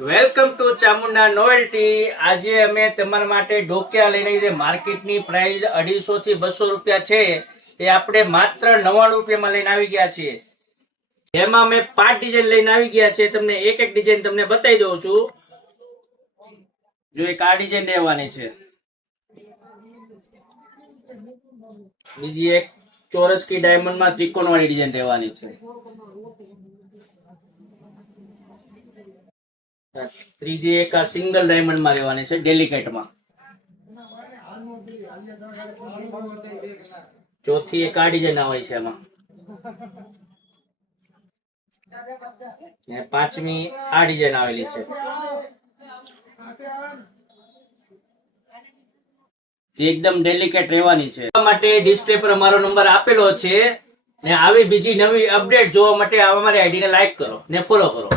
Welcome to Chamunda novelty. આજે અમે તમારા માટે ડોકિયા લઈને જે માર્કેટની પ્રાઇસ 250 થી 200 રૂપિયા છે એ આપણે માત્ર 99 રૂપિયામાં લઈને આવી ગયા છીએ। જેમાં અમે 5 ડિઝાઇન લઈને આવી ગયા છે। તમને એક એક ડિઝાઇન તમને બતાવી દઉં છું। જો એક આ ડિઝાઇન લેવાની છે, બીજી એક ચોરસ કી ડાયમંડ માં ત્રિકોણ વાળી ડિઝાઇન લેવાની છે, ત્રીજી એક આ સિંગલ ડાયમંડ માં લેવાની છે ડેલિકેટ માં, ચોથી એક આ ડિઝાઇન આવે છે એમાં, ને પાંચમી આ ડિઝાઇન આવેલી છે જે એકદમ ડેલિકેટ રહેવાની છે। માટે ડિસ્પ્લે પર અમારો નંબર આપેલો છે ને આવી બીજી નવી અપડેટ જોવા માટે અમારી આઈડી ને લાઈક કરો ને ફોલો કરો।